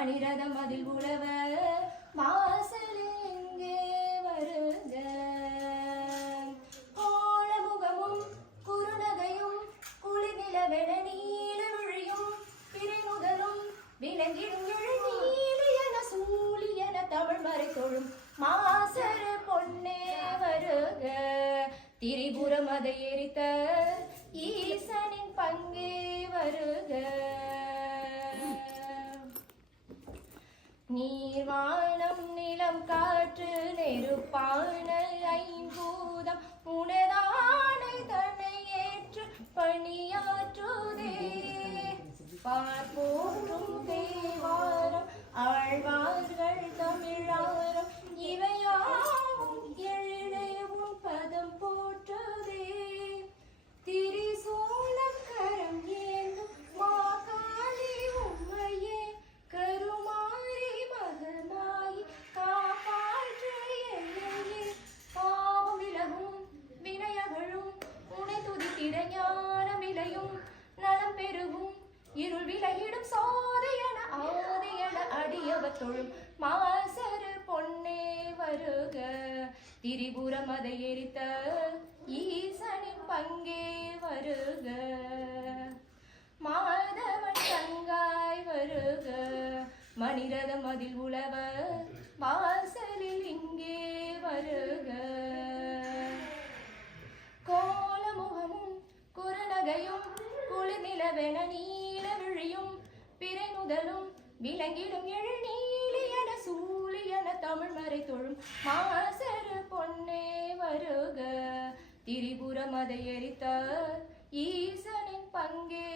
மணிரதம் அதில் உழவ வாசலில் இங்கே வருக. கோலமுகமும் குறுநகையும் குளிநிலவென நீல விழியும் பிறைமுதலும் விலங்கிடும் எழுநீலியன சூலியன தமிழ் மறை தொழும் மாசர பொன்னே வருக. திரிபுரம் அதை எரித்த ஈசனின் பங்கே வருக. நீர்வானம் நிலம் காற்று நெருப்பான ஐம்பூதம் உனதானை தன்னை ஏற்று பணியாற்றுதே. பார்ப்போற்றும் தேவாரம் ஆழ்வார்கள் தமிழாரம் இவையாவும் எழுதவும் பதம் போற்றுதே. திரிசூலம் கரம் ஏந்தும் மாகாளி உம்மையே கருமாரி மகமாயி காப்பாற்ற என்னையே. பாவம் விலகும் வினையகழும் உனை துதித்திட ஞான விளையும் நலம் பெருகும் இருள் விலகிடும் சோதையன ஆதையன அடியவர் தொழும் மாசர பொன்னே வருக. திரிபுரம் அதை எரித்த ஈசனின் பங்கே வருக. மாதவன் தங்காய் வருக. மணிரதம் அதில் உழவ வாசலில் இங்கே வருக. கோலமுகமும் குறுநகையும் குளிர்நிலவென நீல விழியும் பிறைமுதலும் விலங்கிடும் எழுநீலியன சூலியன தமிழ் மறை தொழும் மாசர பொன்னே வருக. திரிபுரம் அதை எரித்த ஈசனின் பங்கே